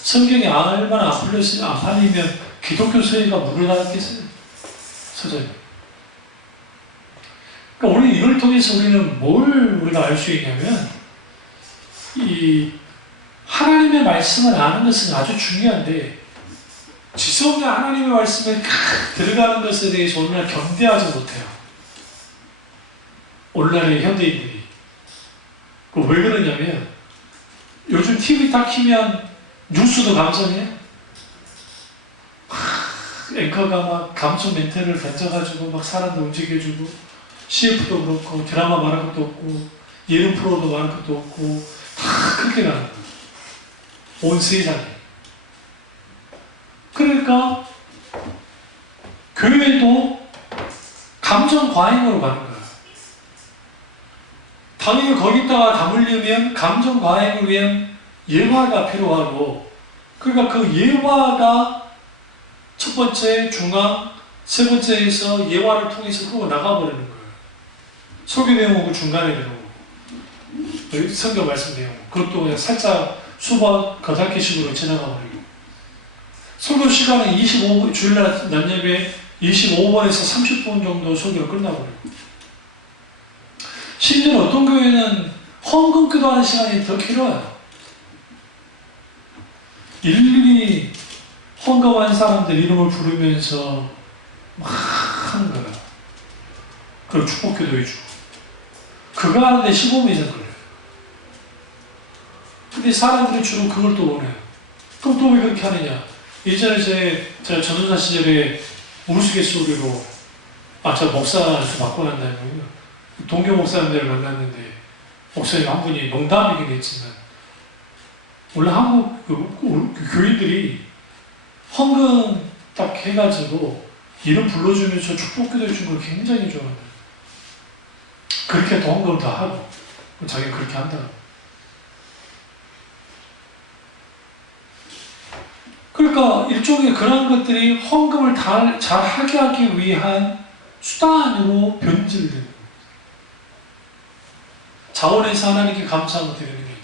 성경이 얼마나 안 팔리면 기독교 서예가 물을 닫았겠어요. 서적이. 그러니까 우리 이걸 통해서 우리는 뭘 우리가 알 수 있냐면 이 하나님의 말씀을 아는 것은 아주 중요한데 지성의 하나님의 말씀에 들어가는 것에 대해서 오늘날 경대하지 못해요. 오늘날의 현대인들이. 왜 그러냐면 요즘 TV 딱 키면 뉴스도 감성이에요. 앵커가 막 감성 멘트를 던져가지고 막 사람도 움직여주고 CF도 그렇고 드라마 말할 것도 없고 예능 프로도 말할 것도 없고 다 그렇게 가는 거예요. 온 세상에. 그러니까 교회도 감정 과잉으로 가는 거예요. 당연히 거기다가 담으려면 감정 과잉을 위한 예화가 필요하고, 그러니까 그 예화가 첫 번째, 중앙, 세 번째에서 예화를 통해서 끌고 나가버리는 거예요. 설교 내용하고 중간에 들어오고 성경 말씀 내용, 그것도 그냥 살짝 수박 겉핥기식으로 지나가버리고, 설교 시간은 25분, 주일날 낮예배 25분에서 30분 정도 설교가 끝나버리고, 심지어 어떤 교회는 헌금 기도하는 시간이 더 길어요. 일일이 헌금한 사람들 이름을 부르면서 막 하는 거예요. 그리고 축복 기도해주고. 그거 하는데 15분 이상 걸려요. 근데 사람들이 주로 그걸 또 원해요. 그럼 또 왜 그렇게 하느냐? 예전에 제가 전도사 시절에 우스갯소리로, 저 목사에서 받고 난 다음에 동교 목사님들을 만났는데, 목사님 한 분이 농담이긴 했지만, 원래 한국 교인들이 헌금 딱 해가지고 이름 불러주면서 축복기도 해주는 걸 굉장히 좋아해요. 그렇게 또 헌금을 다 하고, 자기가 그렇게 한다고. 그러니까 일종의 그런 것들이 헌금을 잘 하게 하기 위한 수단으로 변질되는 거예요. 자원해서 하나님께 감사하고 드리는 게 있어요.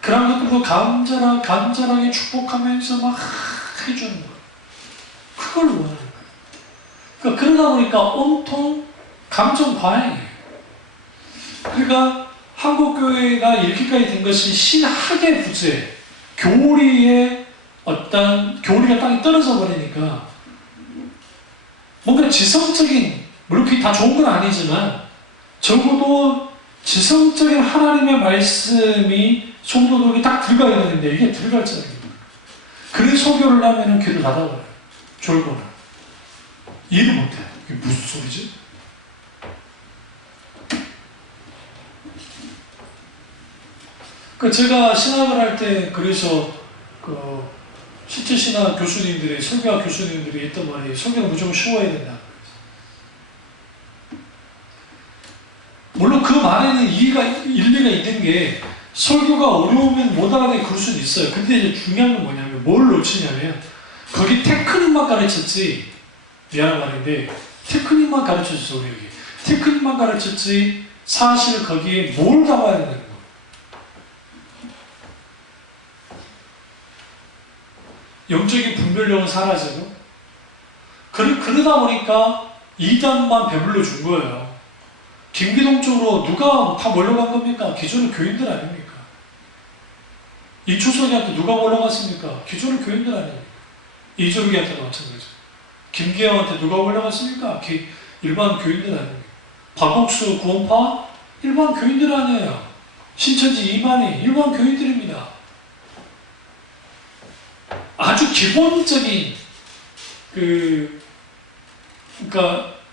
그런 것들도 간절하게 축복하면서 막 해주는 거예요. 그걸 원하는 거예요. 그러니까 그러다 보니까 온통 감정 과잉이에요. 그러니까 한국교회가 이렇게까지 된 것이 신학의 부재, 교리의 교리가 땅에 떨어져 버리니까 뭔가 지성적인, 물론 그게 다 좋은 건 아니지만 적어도 지성적인 하나님의 말씀이 성도들에게 딱 들어가야 되는데 이게 들어갈 줄 알아요. 그래 설교를 하면은 귀를 닫아버려요. 졸거나. 이해를 못해요. 이게 무슨 소리지? 제가 신학을 할 때, 그래서 실제 신학 교수님들이, 설교학 교수님들이 했던 말이, 설교는 무조건 쉬워야 된다. 물론 그 말에는 일리가 있는 게, 설교가 어려우면 못 알아듣게 그럴 수는 있어요. 근데 이제 중요한 건 뭐냐면, 뭘 놓치냐면, 거기 테크닉만 가르쳤지, 미안한 말인데, 테크닉만 가르쳐줬어, 우리 여기. 테크닉만 가르쳤지, 사실 거기에 뭘 담아야 되는 거예요. 영적인 분별력은 사라지고, 그러다 보니까 이단만 배불러 준 거예요. 김기동 쪽으로 누가 다 몰려간 겁니까? 기존의 교인들 아닙니까? 이초선이한테 누가 몰려갔습니까? 기존의 교인들 아닙니까? 이조르기한테도 마찬가지죠. 김기영한테 누가 몰려갔습니까? 일반 교인들 아닙니까? 박옥수 구원파? 일반 교인들 아니에요. 신천지 이만희 일반 교인들입니다. 아주 기본적인 그러니까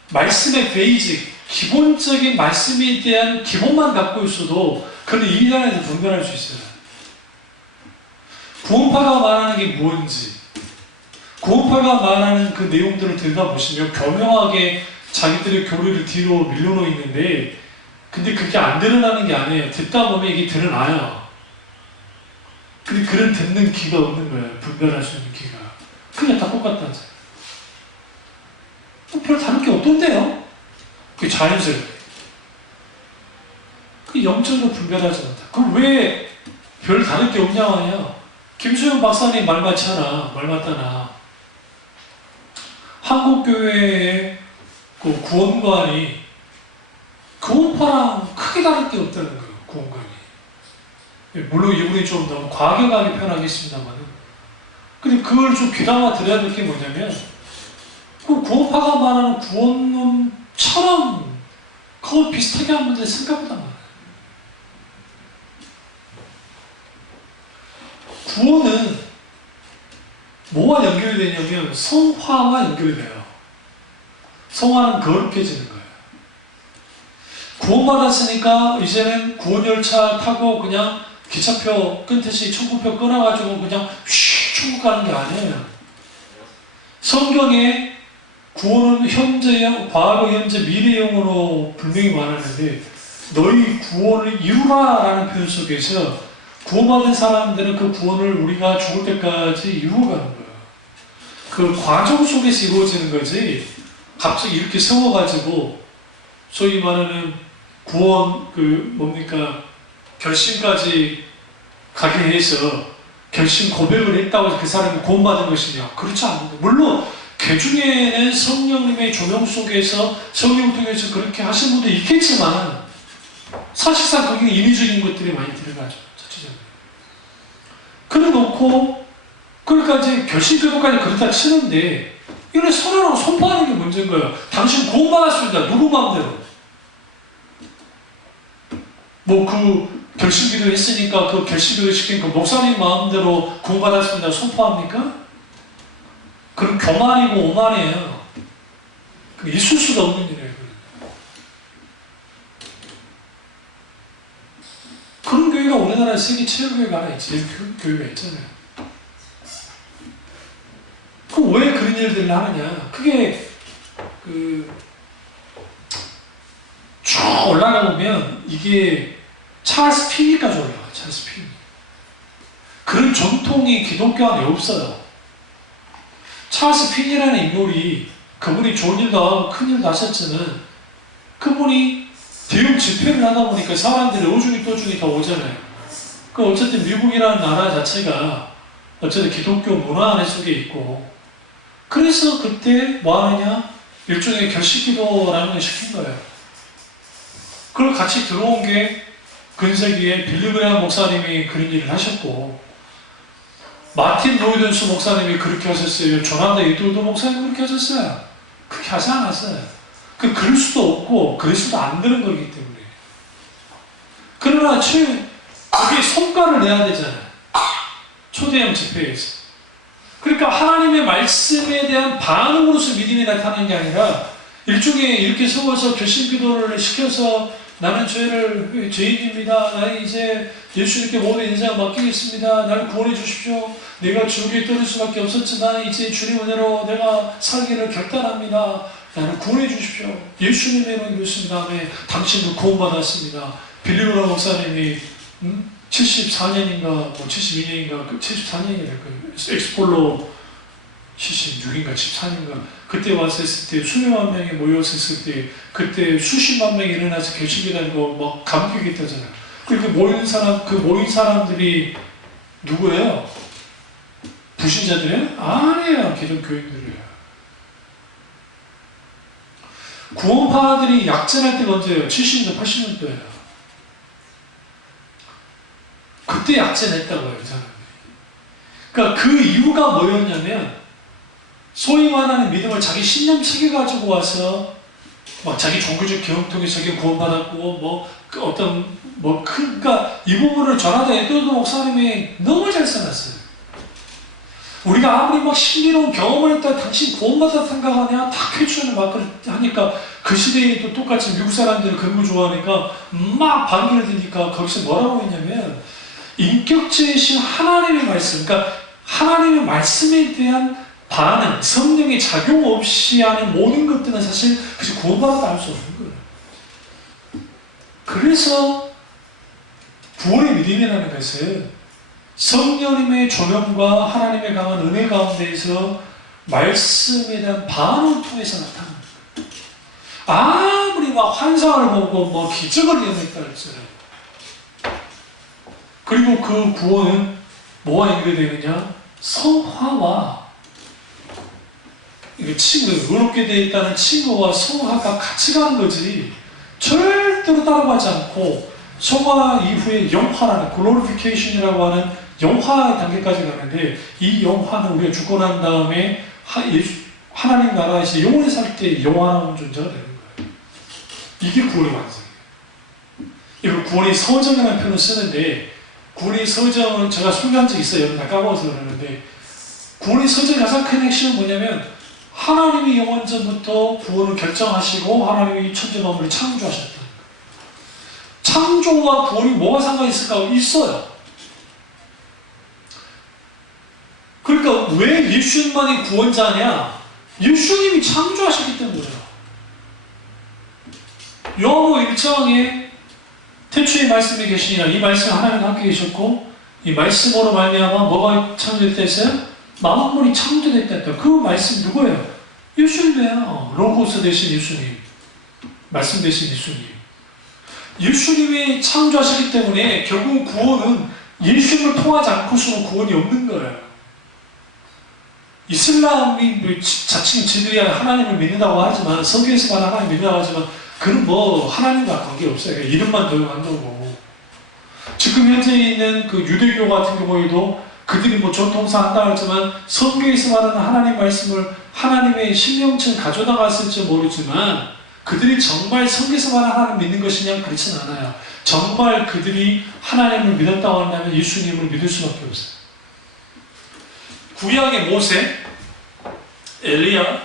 말씀의 베이직, 기본적인 말씀에 대한 기본만 갖고 있어도 그는 이 나라에서 분별할 수 있어요. 구원파가 말하는 게 뭔지, 구원파가 말하는 그 내용들을 들여다보시면 교묘하게 자기들의 교리를 뒤로 밀려놓고 있는데, 근데 그게 안 드러나는 게 아니에요. 듣다 보면 이게 드러나요. 근데 그런 듣는 귀가 없는 거예요. 분별할 수 있는 귀가. 그냥 다 똑같다죠. 별 다른 게 없던데요? 그게 자연스러워요. 그 영적으로 분별하지 못해. 그럼 왜 별 다른 게 없냐 하냐? 김수영 박사님 말 맞잖아. 말 맞다나. 한국교회의 그 구원관이 구원파랑 크게 다를 게 없다는 거예요. 구원관이. 물론 이분이 좀 너무 과격하게 표현하겠습니다만, 근데 그걸 좀 귀담아 들어야 될 게 뭐냐면, 그 구원파가 말하는 구원론처럼 그걸 비슷하게 하는 분들이 생각보다 많아요. 구원은 뭐와 연결이 되냐면 성화와 연결이 돼요. 성화는 거룩해지는 거예요. 구원받았으니까 이제는 구원열차 타고 그냥 기차표 끊듯이 천국표 끊어가지고 그냥 휘 천국 가는 게 아니에요. 성경에 구원은 현재형, 과거, 현재, 미래형으로 분명히 말하는데, 너희 구원을 이루라 라는 표현 속에서 구원받은 사람들은 그 구원을 우리가 죽을 때까지 이루어가는 거예요. 그 과정 속에서 이루어지는 거지, 갑자기 이렇게 세워가지고 소위 말하는 구원 결심까지 가게 해서 결심 고백을 했다고 해서 그 사람이 구원받은 것이냐? 그렇지 않습니다. 물론 그 중에는 성령님의 조명 속에서 성령 통해서 그렇게 하신 분도 있겠지만, 사실상 거기는 인위적인 것들이 많이 들어가죠. 자체적으로. 그래 놓고 그러니까 이제 결심 교도까지 그렇다 치는데, 이런 선언하고 선포하는 게 문제인 거예요. 당신 구원받았습니다. 누구 마음대로. 결심기도 했으니까 그 결심기도 시킨 그 목사님 마음대로 구원받았습니다. 선포합니까? 그럼 교만이고 오만이에요. 있을 수가 없는 일이에요. 그런 교회가 우리나라에 세계 최고교회가 하나 있지. 교회가 있잖아요. 그럼 왜 그런 일들을 하느냐? 그게 쭉 올라가 보면 이게 찰스 피니까지 올라가요. 찰스 피니. 그런 전통이 기독교 안에 없어요. 찰스 피니라는 인물이, 그분이 좋은 일도 하고 큰 일도 하셨지만, 그분이 대형 집회를 하다 보니까 사람들이 어중이 떠중이 다 오잖아요. 어쨌든 미국이라는 나라 자체가 어쨌든 기독교 문화 안에 속에 있고, 그래서 그때 뭐 하느냐? 일종의 결식기도라는 걸 시킨 거예요. 그걸 같이 들어온 게 근세기에 빌리 그레이엄 목사님이 그런 일을 하셨고, 마틴 로이던스 목사님이 그렇게 하셨어요. 조나단 에드워드 목사님이 그렇게 하셨어요. 그렇게 하지 않았어요. 그럴 수도 없고 그럴 수도 안 되는 거기 때문에. 그러나 그게 성과를 내야 되잖아요. 초대형 집회에서. 그러니까 하나님의 말씀에 대한 반응으로서 믿음이 나타나는 게 아니라, 일종의 이렇게 세워서 결심기도를 시켜서 나는 죄인입니다. 나는 이제 예수님께 모든 인생을 맡기겠습니다. 나를 구원해 주십시오. 내가 지옥에 떨어질 수밖에 없었지만 이제 주님 은혜로 내가 살기를 결단합니다. 나를 구원해 주십시오. 예수님의 이름으로 이렇습니다. 다음에 당신도 구원받았습니다. 빌리 그레이엄 목사님이 74년인가 72년인가 74년이랄 거예요. 엑스폴로 76인가 14년인가 그때 왔을 때 수백만 명이 모였을 때, 그때 수십만 명이 일어나서 결심기다리고 막 감격이 있다잖아요. 그렇게 모인 사람들이 누구예요? 불신자들이에요? 아니에요. 기존 교인들이에요. 구원파들이 약진할 때가 언제예요? 70년대, 80년대예요. 그때 약진했다고요, 이 사람들이. 그러니까 그 이유가 뭐였냐면, 소위 말하는 믿음을 자기 신념 챙겨가지고 와서 막 자기 종교적 경험 통해서 구원받았고 그러니까 이 부분을 조나단 에드워드 목사님이 너무 잘 써놨어요. 우리가 아무리 막 신비로운 경험을 했다 당신 구원받았다 생각하냐? 다 쾌추하는 막 하니까, 그 시대에도 똑같이 미국 사람들이 그런 거 좋아하니까 막 반기를 드니까 거기서 뭐라고 했냐면, 인격체이신 하나님의 말씀, 그러니까 하나님의 말씀에 대한 반응, 성령의 작용 없이 하는 모든 것들은 사실 그것이 구원받았다 할 수 없는 거예요. 그래서 구원의 믿음이라는 것은 성령님의 조명과 하나님의 강한 은혜 가운데에서 말씀에 대한 반응을 통해서 나타납니다. 아무리 막 환상을 보고 뭐 기적을 예언했다 할지라도, 그리고 그 구원은 뭐와 연결되느냐? 성화와, 의롭게 되어 있다는 칭호와 성화가 같이 가는 거지, 절대로 따라가지 않고 성화 이후에 영화라는 글로리피케이션이라고 하는 영화 단계까지 가는데, 이 영화는 우리가 죽고 난 다음에 하나님 나라에서 영원히 살 때 영원한 존재가 되는 거예요. 이게 구원의 완성이에요. 이걸 구원의 서정이라는 표현을 쓰는데, 구원의 서정은 제가 소개한 적 있어요. 나 까먹어서 그러는데, 구원의 서정의 가장 큰 핵심은 뭐냐면, 하나님이 영원전부터 구원을 결정하시고 하나님이 천지 만물을 창조하셨다. 창조와 구원이 뭐가 상관이 있을까? 있어요. 그러니까 왜 예수님만이 구원자냐? 예수님이 창조하셨기 때문이에요. 요한복음 1장에 태초에 말씀이 계시니라, 이 말씀 하나님과 함께 계셨고 이 말씀으로 말미암아 뭐가 창조됐다 했어요? 만물이 창조됐다 했다. 그 말씀 누구예요? 예수님이에요. 로고스 대신 예수님, 말씀 대신 예수님. 예수님이 창조하시기 때문에 결국 구원은 예수님을 통하지 않고서는 구원이 없는 거예요. 이슬람이 자칭 지들이 하나님을 믿는다고 하지만, 성경에서 말하는 하나님 믿는다고 하지만, 그는 뭐 하나님과 관계없어요. 이름만 도용한 거고. 지금 현재 있는 그 유대교 같은 경우에도 그들이 뭐 전통상 한다고 하지만, 성경에서 말하는 하나님 말씀을 하나님의 신명체를 가져나갔을지 모르지만, 그들이 정말 성경에서 말하는 하나님 믿는 것이냐? 그렇진 않아요. 정말 그들이 하나님을 믿었다고 한다면 예수님을 믿을 수밖에 없어요. 구약의 모세, 엘리야,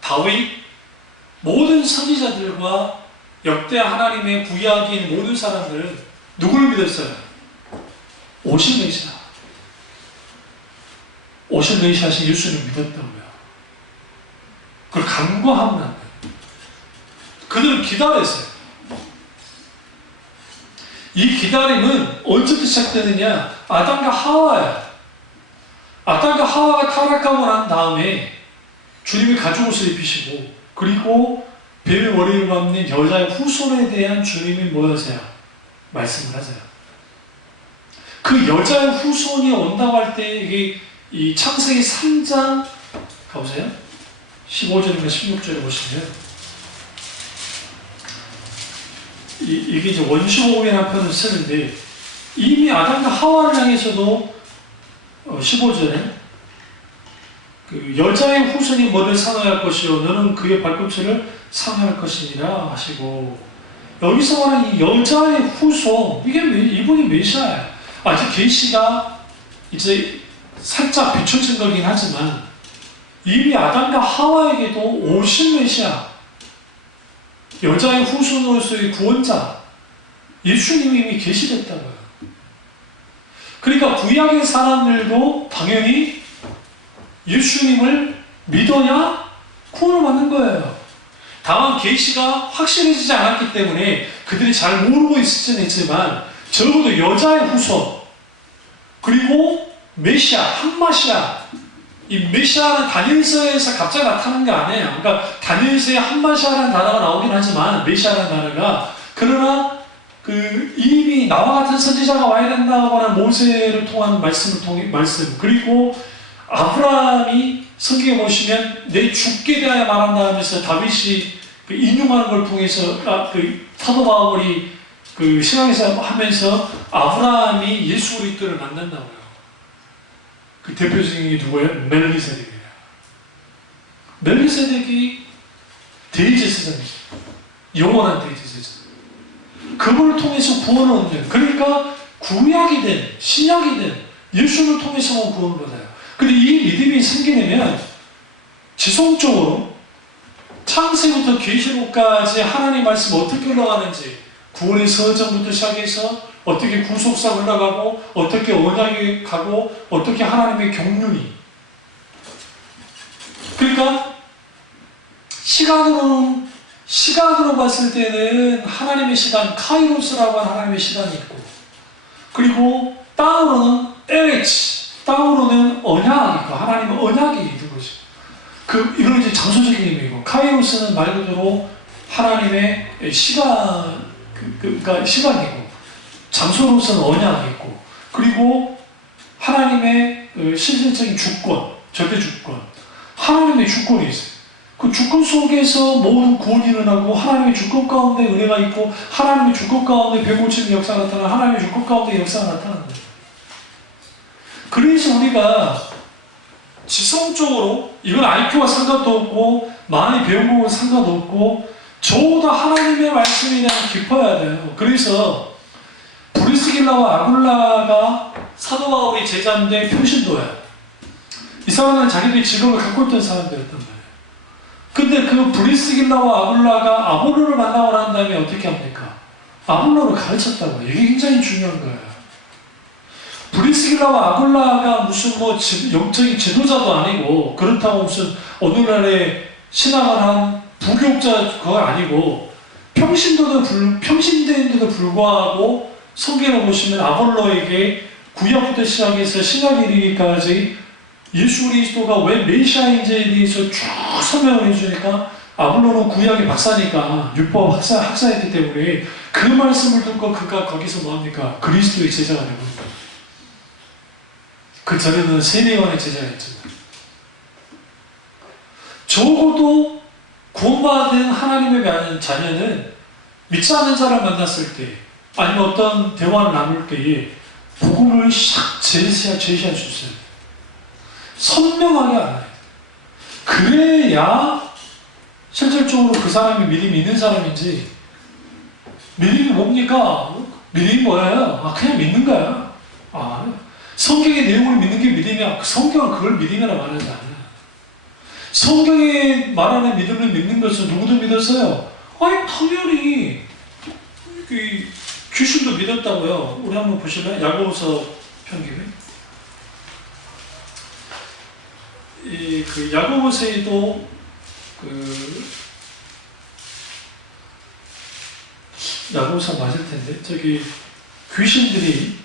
다윗, 모든 선지자들과 역대 하나님의 구약인 모든 사람들은 누구를 믿었어요? 오실 메시아. 오실 메시아신 예수님을 믿었다고요. 그걸 간과하면 안 돼요. 그들은 기다렸어요. 이 기다림은 언제부터 시작되느냐? 아담과 하와예요. 아담과 하와가 타락하고 난 다음에 주님이 가죽옷을 입히시고, 그리고 뱀의 머리를 밟는 여자의 후손에 대한 주님이 뭐하세요? 말씀을 하세요. 그 여자의 후손이 온다고 할 때, 이게 이 창세기 3장 가보세요. 15절인가 16절에 보시면, 이게 이제 원시복음이라는 표현을 쓰는데, 이미 아담과 하와를 향해서도 15절에 그 여자의 후손이 너를 상하할 것이요 너는 그의 발꿈치를 상하할 것이니라 하시고, 여기서 말하는 이 여자의 후손, 이게 이분이 메시아예요. 아직 계시가 이제 살짝 비춰진 거긴 하지만 이미 아담과 하와에게도 오신 메시아, 여자의 후손으로서의 구원자 예수님이 이미 계시됐다고요. 그러니까 구약의 사람들도 당연히 예수님을 믿어야 구원을 받는 거예요. 다만 계시가 확실해지지 않았기 때문에 그들이 잘 모르고 있을지는 있지만, 적어도 여자의 후손, 그리고 메시아, 한마시아, 이 메시아는 다니엘서에서 갑자기 나타난 게 아니에요. 그러니까 다니엘서에 한마시아라는 단어가 나오긴 하지만, 메시아라는 단어가, 그러나 그 이미 나와 같은 선지자가 와야 된다고 하는 모세를 통한 말씀, 그리고 아브라함이 성경에 보시면 내 죽게 대하여 말한다 하면서 다윗이 그 인용하는 걸 통해서 그 사도 바울이 그 신앙에서 하면서 아브라함이 예수 그리스도를 만난다고요. 그 대표적인 게 누구예요? 멜기세덱이에요. 멜기세덱이 대제사장이죠. 영원한 대제사장. 그걸 통해서 구원을 얻는, 그러니까 구약이든 신약이든 예수를 통해서만 구원을 받아요. 근데 이 믿음이 생기려면 지속적으로 창세부터 계시록까지 하나님 말씀 어떻게 흘러가는지, 구원의 서정부터 시작해서 어떻게 구속사 흘러가고 어떻게 언약이 가고 어떻게 하나님의 경륜이. 그러니까 시간으로 봤을 때는 하나님의 시간, 카이로스라고 하는 하나님의 시간이 있고, 그리고 땅으로는 에레치, 땅으로는 언약이 있고, 하나님의 언약이 있는 거죠. 이건 이제 장소적인 의미고, 카이로스는 말 그대로 하나님의 시간, 그러니까 시간이고, 장소로서는 언약이 있고, 그리고 하나님의 실질적인 주권, 절대 주권, 하나님의 주권이 있어요. 그 주권 속에서 모든 구원이 일어나고, 하나님의 주권 가운데 은혜가 있고, 하나님의 주권 가운데 병고치는 역사가 나타나고, 하나님의 주권 가운데 역사가 나타나는 거예요. 그래서 우리가 지성적으로, 이건 IQ와 상관도 없고 많이 배운 거와 상관도 없고, 저보다 하나님의 말씀에 대한 깊어야 돼요. 그래서 브리스길라와 아굴라가 사도 바울의 제자인데 평신도야. 이 사람은 자기들이 직업을 갖고 있던 사람들이었단 말이에요. 근데 그 브리스길라와 아굴라가 아볼로를 만나고 난 다음에 어떻게 합니까? 아볼로를 가르쳤다고. 이게 굉장히 중요한 거예요. 브리스길라와 아굴라가 무슨 영적인 지도자도 아니고, 그렇다고 무슨 오늘날의 신앙을 한 부교육자 그거 아니고, 평신대인데도 불구하고 성경을 보시면 아볼로에게 구약부터 시작해서 신약에 이르기까지 예수 그리스도가 왜 메시아인지에 대해서 쭉 설명을 해주니까, 아볼로는 구약의 박사니까 율법 학사였기 때문에 그 말씀을 듣고 그가 거기서 뭐합니까? 그리스도의 제자가 되는 겁니다. 그 전에는 세례요한의 제자였잖아요. 적어도 구원받은 하나님의 자녀는 믿지 않는 자를 만났을 때, 아니면 어떤 대화를 나눌 때에 복음을 샥 제시할 수 있어요. 선명하게 알아요. 그래야 실질적으로 그 사람이 믿음이 있는 사람인지, 믿음이 뭡니까? 믿음이 뭐예요? 그냥 믿는 거야. 성경의 내용을 믿는 게 믿음이야. 성경은 그걸 믿음이라 말하지 않아요. 성경에 말하는 믿음을 믿는 것은 누구도 믿었어요? 당연히 귀신도 믿었다고요. 우리 한번 보실래요? 야고보서 편집에. 그 야고보서에도 야고보서 맞을 텐데, 저기 귀신들이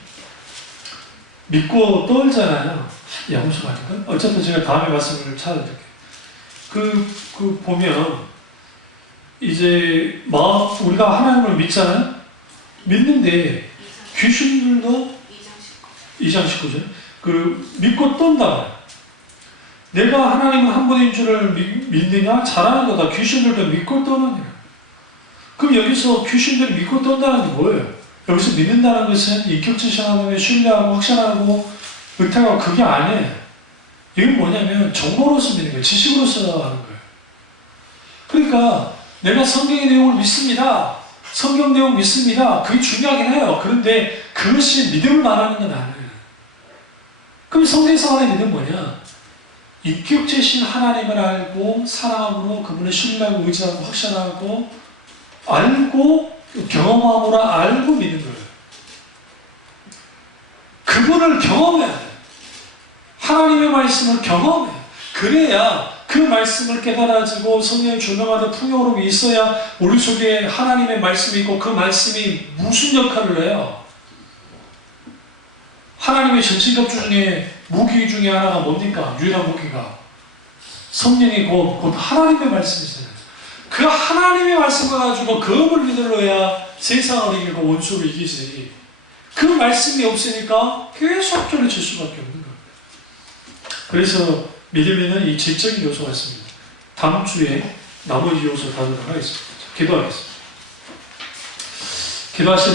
믿고 떨잖아요. 야고보서 맞을까? 어쨌든 제가 다음에 말씀을 찾아드릴게요. 보면 이제 우리가 하나님을 믿잖아요. 믿는데 귀신들도 2장 19절 믿고 떤다. 내가 하나님은 한 분인 줄을 믿느냐? 잘하는 거다. 귀신들도 믿고 떠느냐? 그럼 여기서 귀신들이 믿고 떤다는 게 뭐예요? 여기서 믿는다는 것은 인격체신 하나님을 신뢰하고 확신하고 의탁하고 그게 아니에요. 이건 뭐냐면 정보로서 믿는 거예요. 지식으로서 하는 거예요. 그러니까 내가 성경의 내용을 믿습니다. 성경 내용 믿습니다. 그게 중요하긴 해요. 그런데 그것이 믿음을 말하는 건 아니에요. 그럼 성경에서 하는 믿음은 뭐냐? 인격체신 하나님을 알고 사랑함으로 그분을 신뢰하고 의지하고 확신하고 알고 경험함으로 알고 믿는 거예요. 그분을 경험해야 돼요. 하나님의 말씀을 경험해요. 그래야 그 말씀을 깨달아지고 성령의 조명하는 풍요로움이 있어야 우리 속에 하나님의 말씀이 있고, 그 말씀이 무슨 역할을 해요? 하나님의 전신갑주 중에 무기 중에 하나가 뭡니까? 유일한 무기가 성령이 곧 하나님의 말씀이잖아요. 그 하나님의 말씀을 가지고 그음을 믿으러야 세상을 이기고 원수를 이기지. 그 말씀이 없으니까 계속적으로 질 수밖에 없는 거예요. 그래서 믿음에는 이 질적인 요소가 있습니다. 다음 주에 나머지 요소 다루도록 하겠습니다. 기도하겠습니다. 기도하실